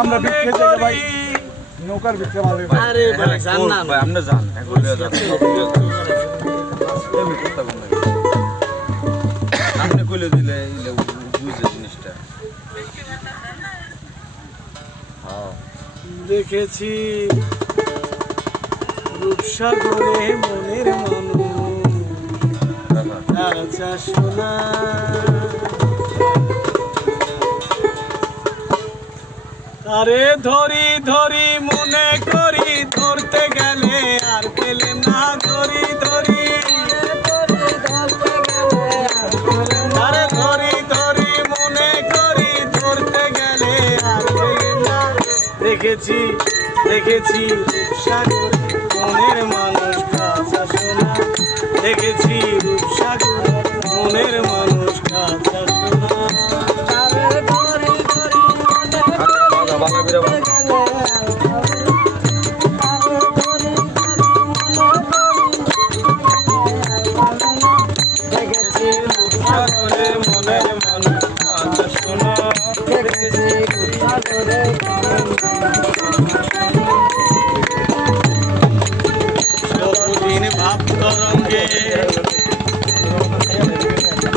আমরা বিক্রি যাই ভাই নৌকার বিক্রি ভালো ভাই আরে ভাই জান না ভাই আপনি জান এখন লিয়ে যান আমি কথা বল না আপনি কইলে দিলে ইলে বুঝে জিনিসটা হ্যাঁ দেখেছি রূপসাগরে মনের মানুষ আচ্ছা শোনা আরে ধরি ধরি মনে করি ধরতে গেলে আর পেলেম না ধরি ধরি আরে ধরি ধরি মনে করি ধরতে গেলে আর পেলেম না দেখেছি দেখেছি রূপসাগর মনের মানুষ কাঁচা সোনা দেখেছি রূপসাগর মনের মানুষ কাঁচা সোনা বাবা বিরা দেখেছি রূপসাগরে মনের মানুষ কাঁচা সোনা দেখেছি রূপসাগরে বহুদিন ভাব তরঙ্গে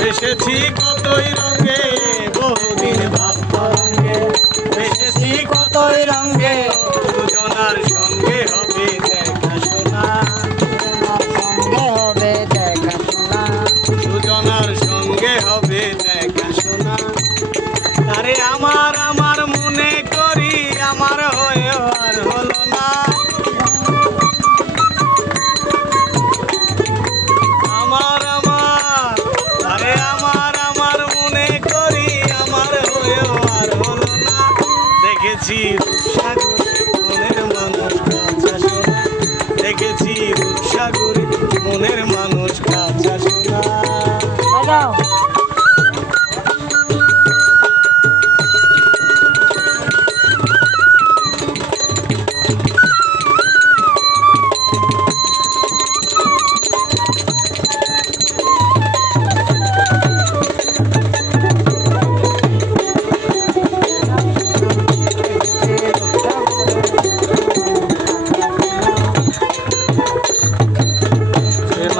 এসেছি কতই রঙে বহুদিন ভাব তরঙ্গে এসেছি কতই রঙে দুজনার সঙ্গে হবে দেখা শোনা দুজনার সঙ্গে হবে দেখা শোনা আরে আমার আমার মনে করি আমার হয়েও আর হলো না আমার আমার আরে আমার আমার মনে করি আমার হয়েও আর হলো না দেখেছি রূপসাগর মনের মানুষ কাঁচা সোনা দেখেছি রূপসাগর মনের মানুষ কাঁচা সোনা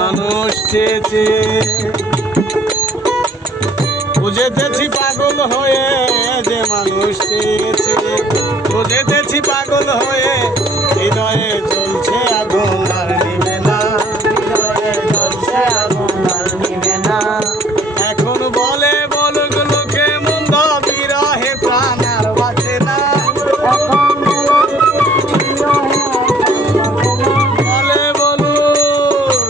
মানুষ চেয়েছে বুঝেতেছি পাগল হয়ে যে মানুষ চেয়েছে বুঝেতেছি পাগল হয়ে হৃদয়ে চলছে আগুন আর নিবে না হৃদয়ে চলছে আগুন আর নিবে না এখন বলে বলুক লোকে মন্দ বিরহে প্রাণ আর বাঁচে না বলে বলুক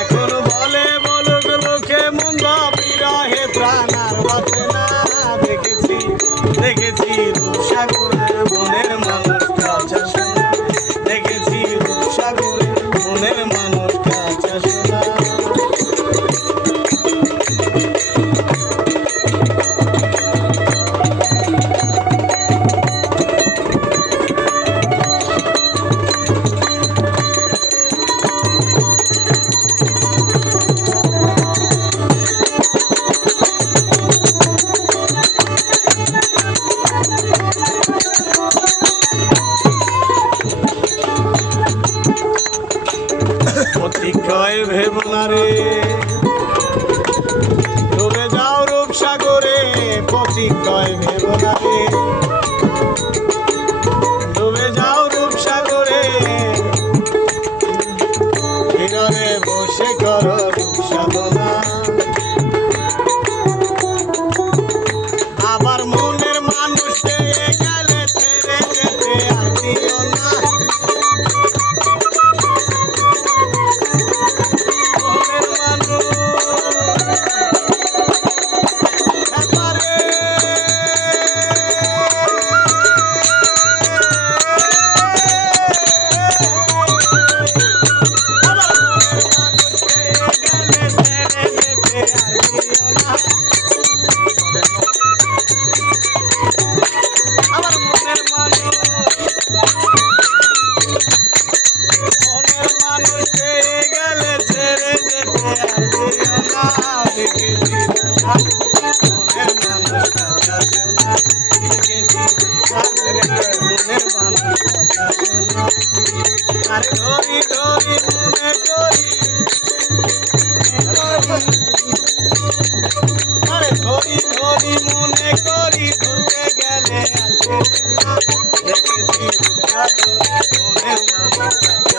এখন বলে বলুক লোকে মন্দ বিরহে প্রাণ আর বাঁচে না দেখেছি দেখেছি রূপসাগরের মনের মানুষ কাঁচা সোনা দেখেছি রূপসাগরের মনের মানুষ কাঁচা সোনা প্রতিক্ষয় ভেব না রে ডুবে যাও রূপসাগরে প্রতিক্ষয় ভেব না রে ডুবে যাও রূপসাগরে তীরে বসে করো রূপসাধনা আবার মনের মানুষকে গেলে ছেড়ে যেতে আর দিও না মনের দেখেছি পাগলের মনের মানুষ কথা শোনা। আর ধরি ধরি মনে করি, আরে ধরি ধরি মনে করি, ধরতে গেলে আসে না। দেখেছি পাগল মনের মানুষ কথা